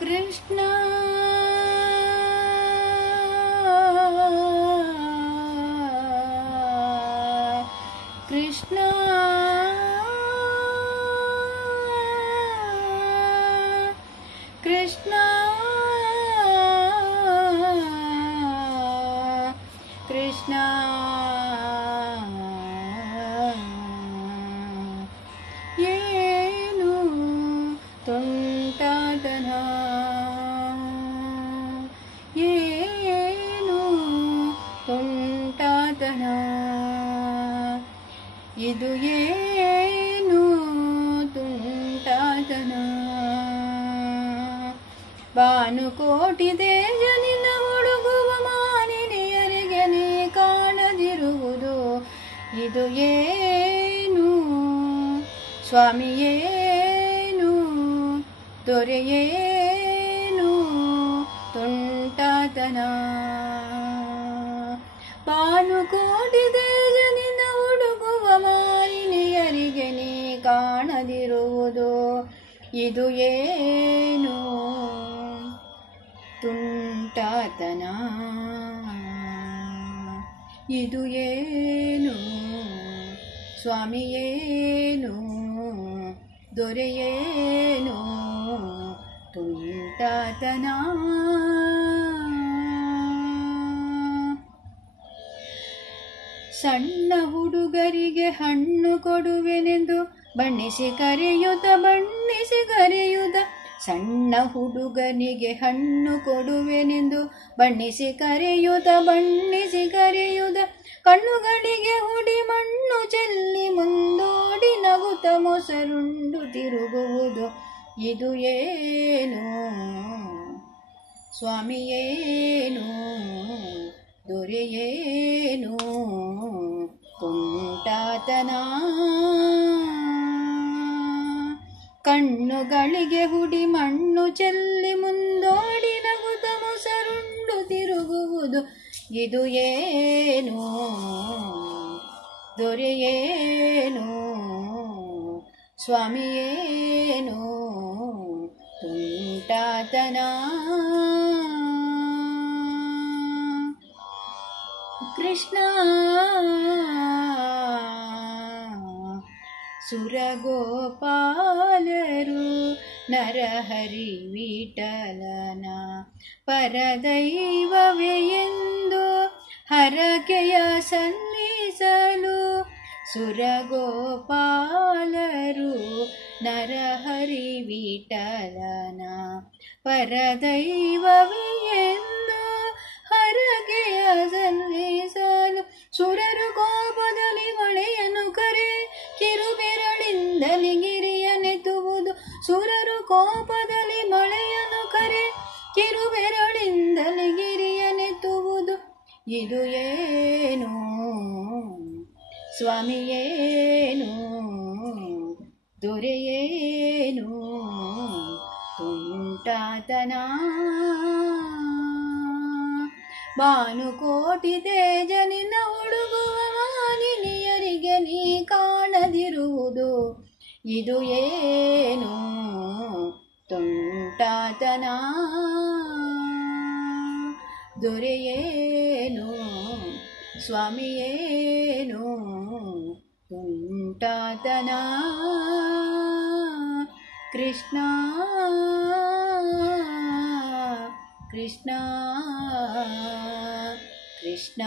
ಕೃಷ್ಣ ಕೃಷ್ಣ ಕೃಷ್ಣ ಕೃಷ್ಣ ಏನು ತುಂಟಾಟನ ಏನು ತುಂಟಾಟನ ಇದು ಏನು ತುಂಟಾಟನ ಭಾನುಕೋಟಿ ತೇಜನಿನ ಹುಡುಗುವ ಮಾನಿನಿಯರಿಗೆ ನೀ ಕಾಣದಿರುವುದು ಇದು ಏನು ಸ್ವಾಮಿಯೇನು ದೊರೆಯೇನು ತುಂಟಾಟನ ಭಾನುಕೋಟಿ ತೇಜನಿನ ಹುಡುಗುವ ಮಾನಿನಿಯರಿಗೆ ನೀ ಕಾಣದಿರುವುದು ಇದು ಏನು ತುಂಟಾಟನ ಇದು ಏನು ಸ್ವಾಮಿಯೇನು ದೊರೆಯೇನು ತುಂಟಾಟನ ಸಣ್ಣ ಹುಡುಗರಿಗೆ ಹಣ್ಣು ಕೊಡುವೆನೆಂದು ಬಣ್ಣಿಸಿ ಕರೆಯುತ್ತ ಸಣ್ಣ ಹುಡುಗನಿಗೆ ಹಣ್ಣು ಕೊಡುವೆನೆಂದು ಬಣ್ಣಿಸಿ ಕರೆಯುತ್ತ ಕಣ್ಣುಗಳಿಗೆ ಹುಡಿ ಮಣ್ಣು ಚೆಲ್ಲಿ ಮುಂದೋಡಿ ನಗುತ್ತ ಮೊಸರುಂಡು ತಿರುಗುವುದು ಇದು ಏನು ಸ್ವಾಮಿಯೇನು ದೊರೆಯೇನು ತುಂಟಾಟನ ಕಣ್ಣುಗಳಿಗೆ ಹುಡಿ ಮಣ್ಣು ಚೆಲ್ಲಿ ಮುಂದೋಡಿ ನಗುತ್ತ ಮೊಸರುಂಡು ತಿರುಗುವುದು ಇದು ಏನು ದೊರೆಯೇನು ಸ್ವಾಮಿಯೇನು ತುಂಟಾಟನ ಕೃಷ್ಣ ಸುರಗೋಪಾಲರು ನರಹರಿ ವಿಠಲನ ಪರದೈವವೇ ಎಂದು ಹರಕೆಯ ಸಲ್ಲಿಸಲು ಸುರಗೋಪಾಲರು ನರಹರಿ ವಿಠಲನ ಪರದೈವವೇ ಎಂದು ಹರಕೆಯ ಸಲ್ಲಿಸಲು ಸುರರು ಕೋಪದಲ್ಲಿ ಮಳೆಯನ್ನು ಕರೆ ಕಿರುಬೆರಳಿಂದಲಿ ಗಿರಿಯನೆತ್ತುವುದು ಸುರರು ಕೋಪದಲ್ಲಿ ಮಳೆಯನ್ನು ಕರೆ ಕಿರುಬೆರಳಿಂದಲಿ ಗಿರಿಯನೆತ್ತುವುದು ಇದು ಏನು ಸ್ವಾಮಿಯೇನು ದೊರೆಯೇನು ತುಂಟಾಟನ ಭಾನುಕೋಟಿ ತೇಜನಿನ ಹುಡುಗುವ ಮಾನಿನಿಯರಿಗೆ ನೀ ಕಾಣದಿರುವುದು ಇದು ಏನು ತುಂಟಾಟನ ದೊರೆಯೇನು ಸ್ವಾಮಿಯೇನು ತುಂಟಾಟನ ಕೃಷ್ಣ ಕೃಷ್ಣ ಕೃಷ್ಣ